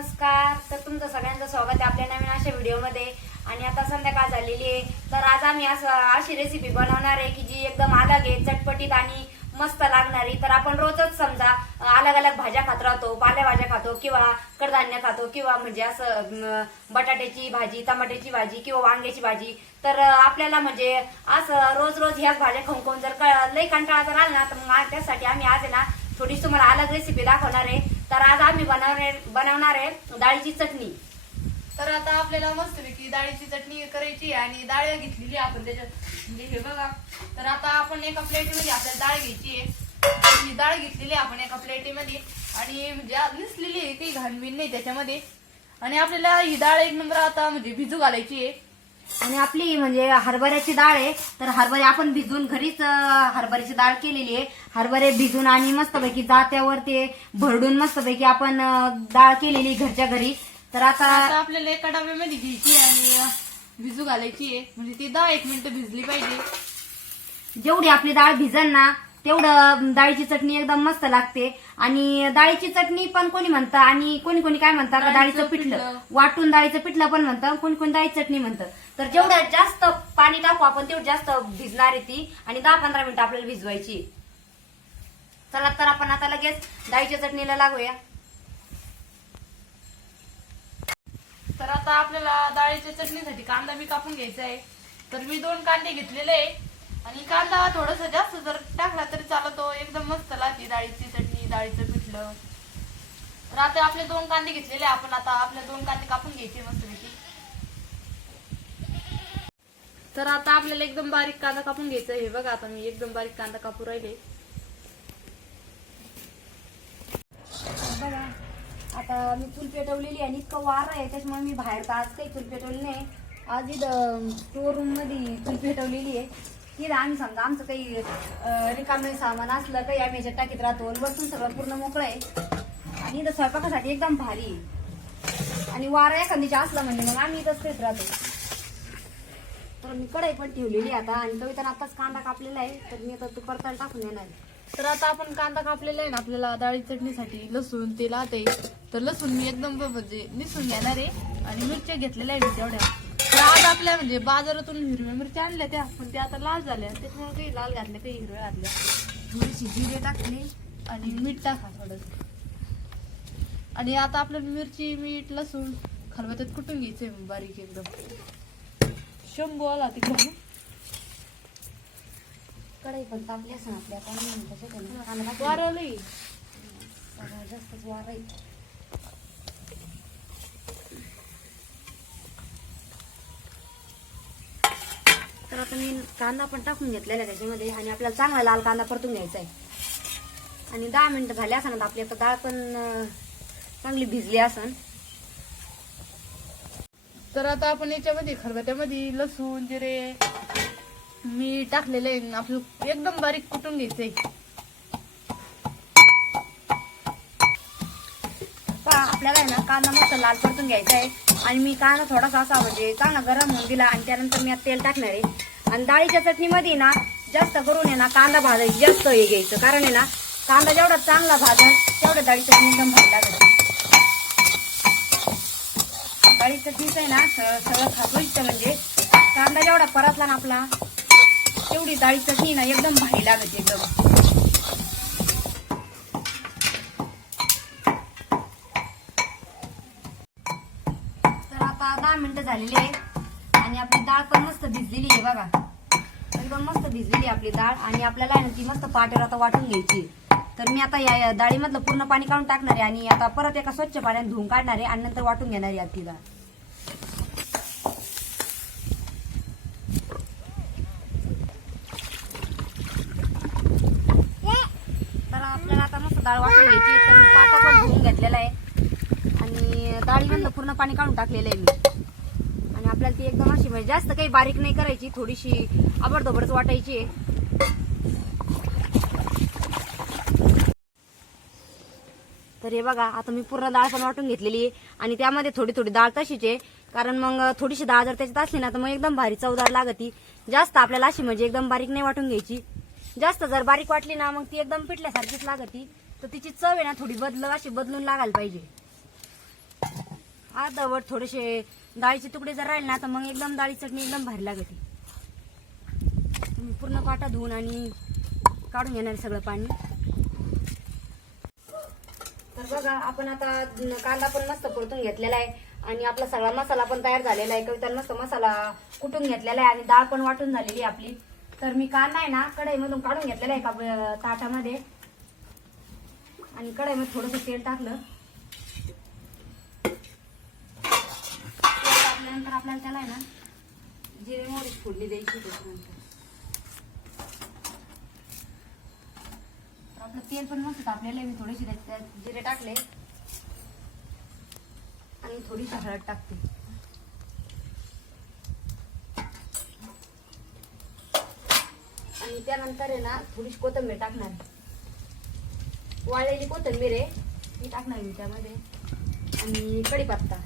नमस्कार. तर तुमचं सगळ्यांचं स्वागत आहे आपल्या नवीन अशा व्हिडिओमध्ये. आणि आता संध्याकाळ झालेली आहे. तर आज आम्ही असं अशी रेसिपी बनवणार आहे की जी एकदम अलग आहे चटपटीत आणि मस्त लागणारी तर आपण रोजच समजा अलग अलग भाज्या खात राहतो पालेभाज्या खातो किंवा कडधान्य खातो किंवा म्हणजे असं बटाट्याची भाजी टमाट्याची भाजी किंवा वांग्याची भाजी. तर आपल्याला म्हणजे असं रोज रोज ह्याच भाज्या खाऊन खाऊन जर लई कंटाळा जर आला ना तर मग आज त्यासाठी आम्ही आज आहे ना थोडीशी तुम्हाला अलग रेसिपी दाखवणार आहे. तर आज आम्ही बनवणार बनवणार आहे डाळीची चटणी. तर आता आपल्याला मस्तपैकी डाळीची चटणी करायची आहे आणि डाळ घेतलेली आहे आपण त्याच्यात. म्हणजे हे बघा. तर आता आपण एका प्लेटीमध्ये आपल्याला डाळ घ्यायची आहे. ही डाळ घेतलेली आहे आपण एका प्लेटीमध्ये. आणि म्हणजे आज निसलेली आहे काही घाणबीण नाही त्याच्यामध्ये. आणि आपल्याला ही डाळ एक नंबर आता म्हणजे भिजू घालायची आहे. आणि आपली म्हणजे हरभऱ्याची डाळ आहे तर हरभरे आपण भिजून घरीच हरभऱ्याची डाळ केलेली आहे. हरभरे भिजून आणि मस्तपैकी जात्यावर ते भरडून मस्तपैकी आपण डाळ केलेली घरच्या घरी. तर आता आपल्याला एका डब्यामध्ये घ्यायची आणि भिजू घालायची आहे. म्हणजे ती दहा एक मिनिटं भिजली पाहिजे. जेवढी आपली डाळ भिजन ना तेवढं डाळीची चटणी एकदम मस्त लागते. आणि डाळीची चटणी पण कोणी म्हणतं आणि कोणी कोणी काय म्हणतं का डाळीचं पिठलं. वाटून डाळीचं पिठलं पण म्हणतं कोणी कोणी डाळीची चटणी म्हणतं. तर जेवढं जास्त पाणी टाकू आपण तेवढं जास्त भिजणार आहे ती. आणि दहा पंधरा मिनिटं आपल्याला भिजवायची. चला तर आपण आता लगेच डाळीच्या चटणीला लागूया. तर आता आपल्याला डाळीच्या चटणीसाठी कांदा बी कापून घ्यायचा आहे. तर मी दोन कांदे घेतलेले आहे. आणि कांदा थोडस जास्त जर टाकला तरी चालतो. एकदम मस्त लागते डाळीची चटणी डाळीचं पिठलं. तर आता आपले दोन कांदे घेतलेले आपण आता आपले दोन कांदे कापून घ्यायचे मस्तपैकी तर आता आपल्याला एकदम बारीक कांदा कापून घ्यायचा हे बघा आता मी एकदम बारीक कांदा कापू राहिले. बघा आता मी चूल पेटवलेली आणि इतकं वार आहे त्याच्यामुळे मी बाहेर तर आज काही चूल पेटवली नाही. आज इथं स्टोर रूममध्ये चूल पेटवलेली आहे. तिथं आम्ही समजा आमचं काही अं, रिकामे सामान असलं काही आम्ही याच्यात टाकीत राहतो. आणि वरतून सगळं पूर्ण मोकळं आहे. आणि इथं स्वयंपाकासाठी एकदम भारी आहे. आणि वारा एखादीच्या असला म्हणजे मग आम्ही इथंच पेट राहतो. तर मी कढई पण ठेवलेली आहे आता. आणि कविता आताच कांदा कापलेला आहे. तर मी आता तू परताळ टाकून येणार आहे. तर आता आपण कांदा कापलेला आहे ना आपल्याला डाळी चटणीसाठी लसूण तेल आहे तर लसूण मी एकदम म्हणजे निसून घेणार आहे. आणि मिरच्या घेतलेल्या आहे मी तेवढ्या. आपल्या म्हणजे बाजारातून हिरव्या मिरच्या आणल्या त्या पण त्या आता लाल झाल्या. त्याच्यामुळे काही लाल घातल्या काही हिरव्या घातल्या. थोडीशी जिरे टाकली आणि मीठ टाका थोडस. आणि आता आपल्याला मिरची मीठ लसूण खलबत्यात कुटून घ्यायचंय बारीक एकदम? शंभू आला तिकडे कढई पण तापली असं आपल्या. वारं जास्तच वार आता मी कांदा पण टाकून घेतलेला त्याच्यामध्ये आणि आपल्याला चांगला लाल कांदा परतून घ्यायचा आहे. आणि दहा मिनिटं झाले असं आपली आता डाळ पण चांगली भिजली असन तर आता आपण याच्यामध्ये खरबत्यामध्ये लसूण जिरे मीठ टाकलेलं आहे. आपलं एकदम बारीक कुटून घ्यायचंय पहा आपल्याला आहे ना कांदा मस्त लाल परतून घ्यायचा आहे. आणि मी कांदा थोडासा असा म्हणजे चांगला गरम होऊन दिला आणि त्यानंतर मी आता तेल टाकणार आहे. आणि डाळीच्या चटणीमध्ये ना जास्त करून आहे ना कांदा भाजायची जास्त हे घ्यायचं. कारण आहे ना कांदा जेवढा चांगला भाजल तेवढ्या डाळी चटणी एकदम भारी लागत. डाळी चटणीचं आहे ना सगळं सगळं खातो म्हणजे कांदा जेवढा परतला ना आपला तेवढी डाळी चटणी ना एकदम भारी लागत एकदम. तर आता दहा मिनिटं झालेली आहे. आणि आपली डाळ पण मस्त भिजलेली आहे बघा. एकदम मस्त भिजलेली आहे आपली डाळ आणि आपल्याला आहे ना ती मस्त पाट्यावर आता वाटून घ्यायची आहे. तर मी आता या डाळीमधलं पूर्ण पाणी काढून टाकणार आहे आणि आता परत एका स्वच्छ पाण्यात धुवून काढणार आहे आणि नंतर वाटून घेणार आहे आपली डाळ तर आपल्याला आता मस्त डाळ वाटून घ्यायची तर पाटा पण धुवून घेतलेला आहे. आणि डाळीमधलं पूर्ण पाणी काढून टाकलेलं आहे मी. आपल्याला ती एकदम अशी म्हणजे जास्त काही बारीक नाही करायची थोडीशी आबडधोबडच वाटायची. आहे तर हे बघा आता मी पूर्ण डाळ पण वाटून घेतलेली आहे आणि त्यामध्ये थोडी थोडी डाळ तशीच आहे. कारण मग थोडीशी डाळ जर त्याच्यात असली ना तर मग एकदम भारी चवदार लागती. जास्त आपल्याला अशी म्हणजे एकदम बारीक नाही वाटून घ्यायची. जास्त जर बारीक वाटली ना मग ती एकदम पिटल्यासारखीच लागती. तर तिची चव आहे ना थोडी बदल अशी बदलून लागायला पाहिजे. अर्धवट थोडेसे डाळीचे तुकडे जर राहिले ना तर मग एकदम डाळी चटणी एकदम भारी लागते. तुम्ही पूर्ण पाटा धुवून आणि काढून घेणार सगळं पाणी. तर बघा आपण आता कांदा पण मस्त परतून घेतलेला आहे आणि आपला सगळा मसाला पण तयार झालेला आहे. कविता मस्त मसाला कुटून घेतलेला आहे आणि डाळ पण वाटून झालेली आहे आपली. तर मी कांदा आहे ना कढईमधून काढून घेतलेला आहे का ताटामध्ये. आणि कढईमध्ये थोडंसं तेल टाकलं तेल टाकल्यानंतर आपल्याला त्याला आहे ना जिरे मोहरी फोडणी द्यायची त्याच्यानंतर. आपलं तेल पण मस्त तापलेलं आहे मी थोडीशी त्यात जिरे टाकले. आणि थोडीशी हळद टाकते. आणि त्यानंतर आहे ना थोडीशी कोथिंबीर टाकणार वाळलेली कोथिंबीर आहे ती टाकणार मी त्यामध्ये. आणि कढीपत्ता.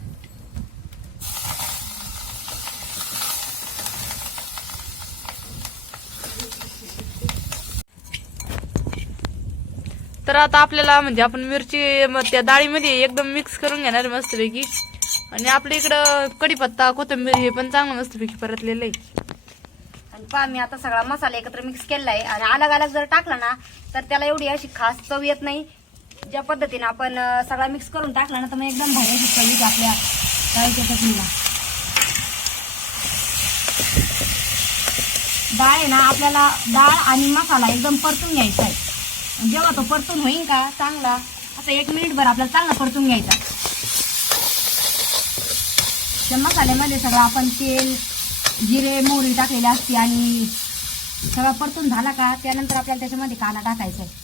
तर आता आपल्याला म्हणजे आपण मिरची मग त्या डाळीमध्ये एकदम मिक्स करून घेणार मस्तपैकी. आणि आपल्या इकडं कढीपत्ता कोथिंबीर हे पण चांगलं मस्तपैकी परतलेलं आहे. आणि पहा मी आता सगळा मसाला एकत्र मिक्स केलेला आहे आणि अलग अलग जर टाकला ना तर त्याला एवढी अशी खास चव येत नाही. ज्या पद्धतीने आपण सगळा मिक्स करून टाकला ना तर मग एकदम भारी अशी चव येते आपल्या डाळीच्या चटणीला. डाळ आहे ना आपल्याला डाळ आणि मसाला एकदम परतून घ्यायचा आहे. जेव्हा तो परतून होईल का चांगला? असं एक मिनिटभर आपल्याला चांगला परतून घ्यायचा. त्या मसाल्यामध्ये सगळं आपण तेल जिरे मोहरी टाकलेली असते आणि सगळा परतून झाला का त्यानंतर आपल्याला त्याच्यामध्ये कांदा टाकायचा आहे.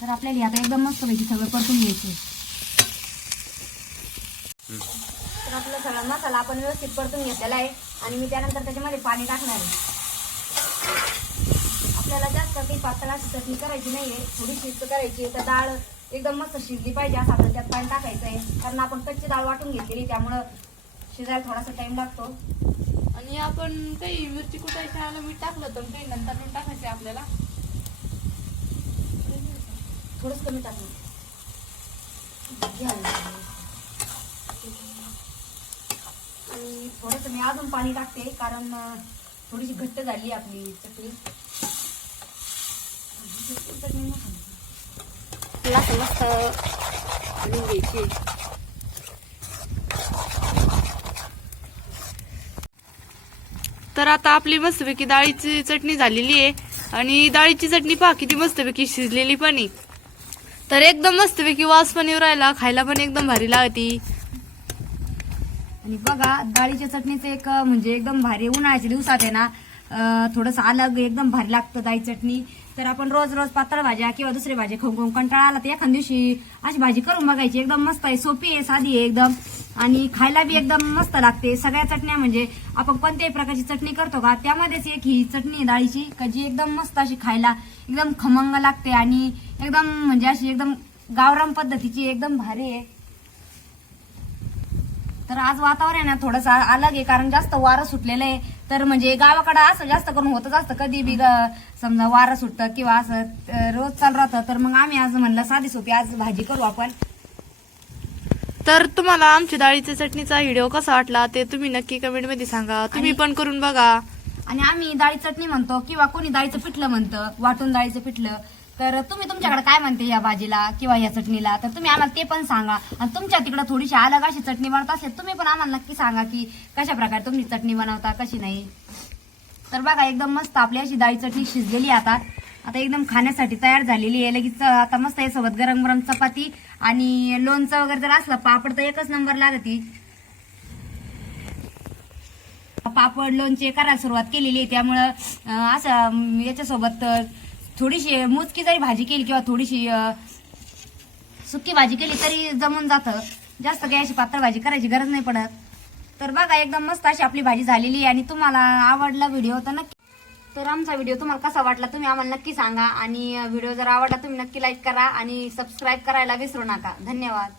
तर आपल्याला आता एकदम मस्त पैकी सगळं परतून घ्यायचे तर आपला सगळा मसाला आपण व्यवस्थित परतून घेतलेला आहे. आणि मी त्यानंतर त्याच्यामध्ये पाणी टाकणार आहे. आपल्याला जास्त काही पातळ अशी चटणी करायची नाहीये. थोडी शिस्त करायची आहे. तर डाळ एकदम मस्त शिजली पाहिजे. असं आपल्याला त्यात पाणी टाकायचं आहे. कारण आपण कच्ची डाळ वाटून घेतलेली त्यामुळं शिजायला थोडासा टाइम लागतो. आणि आपण काही मिरची कुटायच्या आलं मीठ टाकलं तर काही नंतर मीठ टाकायचे आपल्याला. थोडंच कमी टाकलं आणि थोडंसं मी अजून पाणी टाकते कारण थोडीशी घट्ट झाली आपली चटणी. चटणी मस्त मस्त घ्यायची तर आता आपली मस्तपैकी डाळीची चटणी झालेली आहे. आणि डाळीची चटणी पहा किती मस्तपैकी शिजलेली पण आहे. तर एकदम मस्तपैकी वास पण येऊ राहिला खायला पण एकदम भारी लागती. आणि बघा डाळीच्या चटणीचं एक म्हणजे एकदम भारी उन्हाळ्याच्या दिवसात आहे ना थोडंसं अलग एकदम भारी लागतं डाळी चटणी. तर आपण रोज रोज पातळ भाज्या किंवा दुसरी भाजी खाऊन खाऊन कंटाळा आला तर एखाद्या दिवशी अशी भाजी करून बघायची. एकदम मस्त आहे सोपी आहे साधी आहे एकदम. आणि खायला बी एकदम मस्त लागते. सगळ्या चटण्या म्हणजे आपण कोणत्याही प्रकारची चटणी करतो का त्यामध्येच एक ही चटणी आहे डाळीची का जी एकदम मस्त अशी खायला एकदम खमंग लागते आणि एकदम म्हणजे अशी एकदम गावराम पद्धतीची एकदम भारी आहे. तर आज वातावरण आहे ना थोडंसं अलग आहे कारण जास्त वारं सुटलेलं आहे. तर म्हणजे गावाकडं असं जास्त करून होतच असतं. कधी बी समजा वारं सुटतं किंवा असं रोज चालू राहतं तर मग आम्ही आज म्हणलं साधी सोपी आज भाजी करू आपण. तर तुम्हाला आमच्या डाळीच्या चटणीचा व्हिडिओ कसा वाटला ते तुम्ही नक्की कमेंटमध्ये सांगा. तुम्ही पण करून बघा. आणि आम्ही डाळी चटणी म्हणतो किंवा कोणी डाळीचं पिठलं म्हणतं वाटून डाळीचं पिठलं. तर तुम्ही तुमच्याकडे काय म्हणते या भाजीला किंवा या चटणीला? तर तुम्ही आम्हाला ते पण सांगा. आणि तुमच्या तिकडे थोडीशी अलग अशी चटणी बनवत असेल तुम्ही पण आम्हाला नक्की सांगा की कशा प्रकारे तुम्ही चटणी बनवता कशी नाही. तर बघा एकदम मस्त आपली अशी डाळी चटणी शिजलेली आहे आता. आता एकदम खाण्यासाठी तयार झालेली आहे. लगेच आता मस्त आहे सोबत गरम गरम चपाती आणि लोणचं वगैरे जर असलं पापड तर एकच नंबर लागती. पापड लोणचे करायला सुरुवात केलेली आहे. त्यामुळं असं याच्यासोबत थोडीशी मोजकी जरी भाजी केली किंवा थोडीशी सुकी भाजी केली तरी जमून जातं. जास्त काही अशी पातळ भाजी करायची गरज नाही पडत. तर बघा एकदम मस्त अशी आपली भाजी झालेली आहे आणि तुम्हाला आवडला व्हिडिओ तर नक्की तर आमचा व्हिडिओ तुम्हाला कसा वाटला तुम्ही आम्हाला नक्की सांगा. आणि व्हिडिओ जर आवडला तुम्ही नक्की लाईक करा आणि सबस्क्राईब करायला विसरू नका. धन्यवाद.